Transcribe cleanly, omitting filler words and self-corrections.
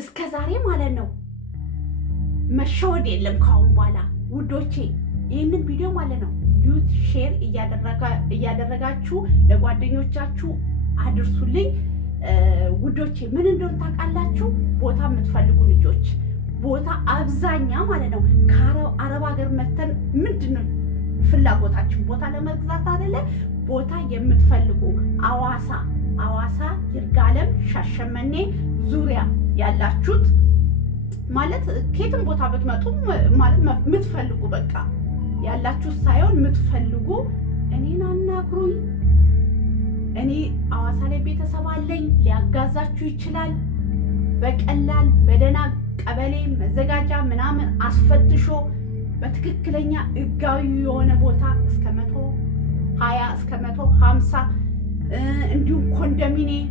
እስከ ዛሬ ማለት ነው። መሸወድ የለም ካሁን በኋላ ውዶቼ። ይህንን ቪዲዮ ማለት ነው ዩት ሼር እያደረጋችሁ ለጓደኞቻችሁ አድርሱልኝ ውዶቼ። ምን እንደሆነ ታውቃላችሁ? ቦታ የምትፈልጉ ልጆች ቦታ አብዛኛ ማለት ነው ከአረብ ሀገር መተን ምንድን ነው ፍላጎታችን ቦታ ለመግዛት አይደለ? ቦታ የምትፈልጉ አዋሳ፣ ይርጋለም፣ ሻሸመኔ ዙሪያ ያላችሁት ማለት ከየትም ቦታ ብትመጡ ማለት የምትፈልጉ በቃ ያላችሁ ሳይሆን የምትፈልጉ እኔን አናግሩኝ። እኔ አዋሳ ላይ ቤተሰብ አለኝ፣ ሊያጋዛችሁ ይችላል። በቀላል በደህና ቀበሌ መዘጋጃ ምናምን አስፈትሾ በትክክለኛ ህጋዊ የሆነ ቦታ እስከ 120 እስከ 150 እንዲሁም ኮንዶሚኒየም